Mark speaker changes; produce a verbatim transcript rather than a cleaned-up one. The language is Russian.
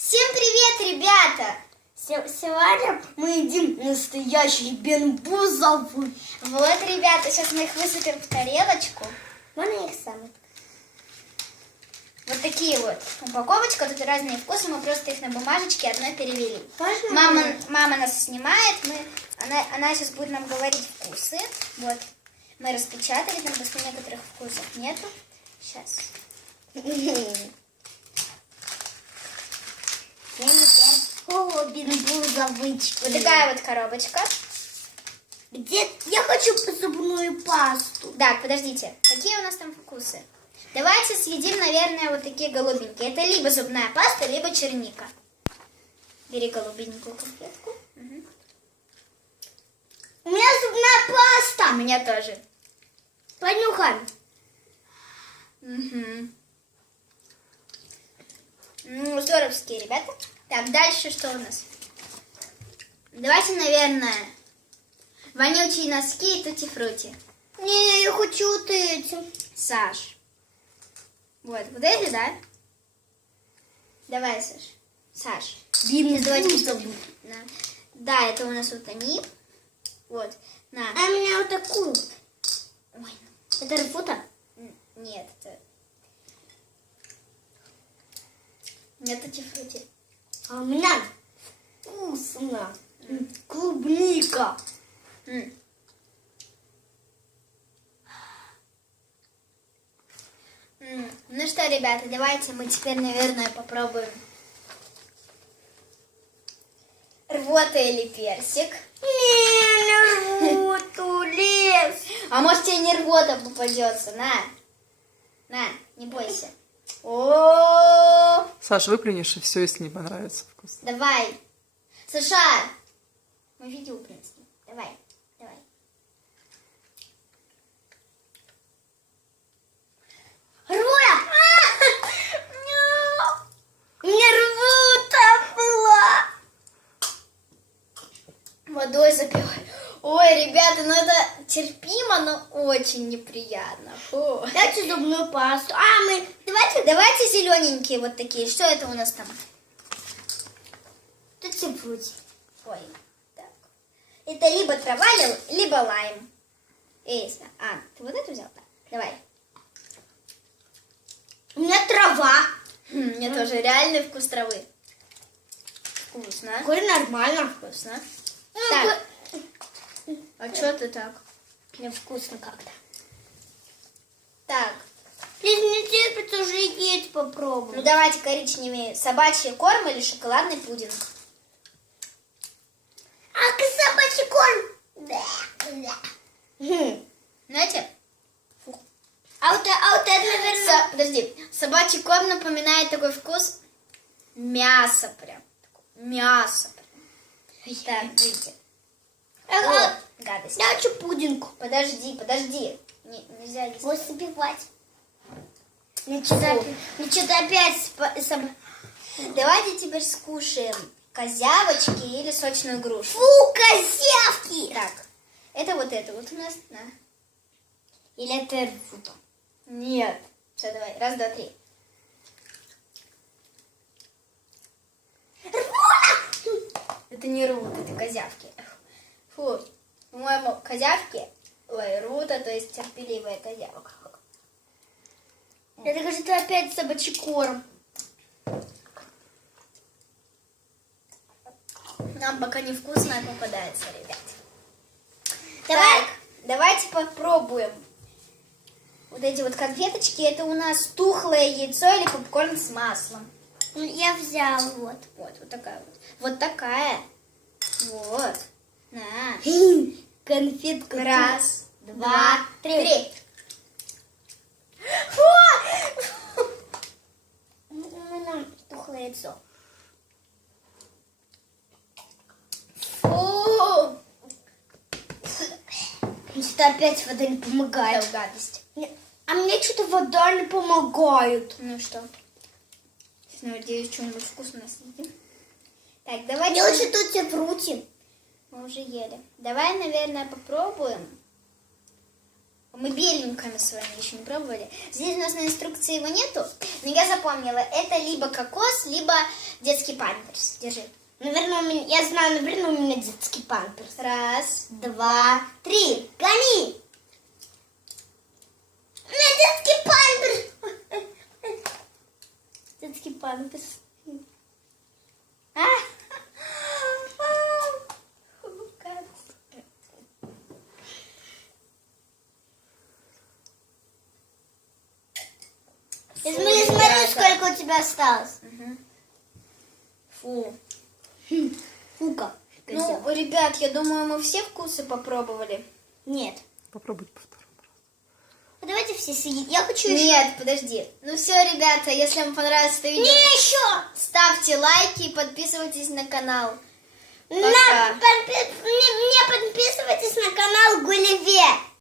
Speaker 1: Всем привет, ребята! Сегодня мы едим настоящий бенбузовый. Вот, ребята, сейчас мы их высыпем в тарелочку. Можно их сами? Вот такие вот упаковочка, тут разные вкусы, мы просто их на бумажечке одной перевели. Можно? Мама, мама нас снимает, мы, она, она сейчас будет нам говорить вкусы. Вот, мы распечатали, там просто некоторых вкусов нету. Сейчас. О, бенбузовычки. Вот такая вот коробочка. Где? Я хочу зубную пасту. Так, подождите. Какие у нас там вкусы? Давайте съедим, наверное, вот такие голубенькие. Это либо зубная паста, либо черника. Бери голубенькую конфетку. Угу. У меня зубная паста. У меня тоже. Понюхаем. Угу. Ну, здоровские, ребята. Так, дальше что у нас? Давайте, наверное, вонючие носки и тутти-фрути. Не, я хочу вот эти. Саш. Вот, вот эти, да? Давай, Саш. Саш. Бенбузовый. Да. Да, это у нас вот они. Вот, на. А у меня вот такую. Ой. Это рфута? Нет, это... Нет, тутти-фрути. А у меня вкусно. Mm. Клубника. Mm. Mm. Ну что, ребята, давайте мы теперь, наверное, попробуем рвота или персик. Не, не рвоту, лес. А может тебе не рвота попадется? На, на, не бойся. О,
Speaker 2: Саша, выплюнешь и все, если не понравится вкус.
Speaker 1: Давай. Саша, мы видео принесли. Давай, давай. Руя! У меня рвота была. Водой запивай. Ой, ребята, ну это терпимо, но очень неприятно. Фу. Дайте зубную пасту. А, мы... Давайте, давайте зелененькие вот такие. Что это у нас там? Тутти-фрути. Ой, так. Это либо трава, либо лайм. Эй, а, ты вот эту взял? Да. Давай. У меня трава. У меня mm. тоже реальный вкус травы. Вкусно. Какой нормально. Вкусно. Mm. Так. А что ты так? Мне вкусно как-то. Так. Если не терпится уже есть попробуем. Ну давайте коричневый собачий корм или шоколадный пудинг. А собачий корм? Да. Да. Хм. Знаете? Фух. А вот, а вот это, наверное... Со, подожди. Собачий корм напоминает такой вкус мяса прям. Мясо прям. Так, видите. Ага. О, гадость. Я хочу пудинг. Подожди, подожди. Не, нельзя есть. Вот забивать. Ну что-то опять... Соб... Давайте теперь скушаем козявочки или сочную грушу. Фу, козявки! Так, это вот это вот у нас. На. Или это рвута? Нет. Все, давай. Раз, два, три. Рвута! Это не рвута, это козявки. Фу, по-моему, козявки, ой, рвута, то есть терпеливая козявка. Это, кажется, опять собачий корм. Нам пока не вкусное попадается, ребят. Давай, так, давайте попробуем. Вот эти вот конфеточки, это у нас тухлое яйцо или попкорн с маслом. Я взяла вот. Вот, вот такая вот. Вот такая. Вот. На. Конфетку. Раз, два, три. три. Фу! Тухлое яйцо. Фу! Что-то опять вода не помогает. Это гадость. А мне что-то вода не помогает. Ну что? Надеюсь, что-нибудь вкусное съедим. Так, давайте... Я лучше тутти-фрути. Мы уже ели. Давай, наверное, попробуем Мы беленькими с вами еще не пробовали. Здесь у нас на инструкции его нету. Но я запомнила, это либо кокос, либо детский памперс. Держи.
Speaker 3: Наверное, у меня, я знаю, наверное, у меня детский памперс.
Speaker 1: Раз.
Speaker 3: Два, три. Гони! У меня детский памперс. Детский памперс. А? Я смотрю, смотрю, сколько у тебя осталось.
Speaker 1: Фу.
Speaker 3: Фука.
Speaker 1: Ну, ребят, я думаю, мы все вкусы попробовали.
Speaker 3: Нет.
Speaker 2: Попробуйте по второму разу.
Speaker 3: А давайте все съедим. Я хочу еще.
Speaker 1: Нет, подожди. Ну все, ребята, если вам понравилось это видео,
Speaker 3: Не еще.
Speaker 1: ставьте лайки и подписывайтесь на канал.
Speaker 3: На, подпи- не, не подписывайтесь на канал Гулливер.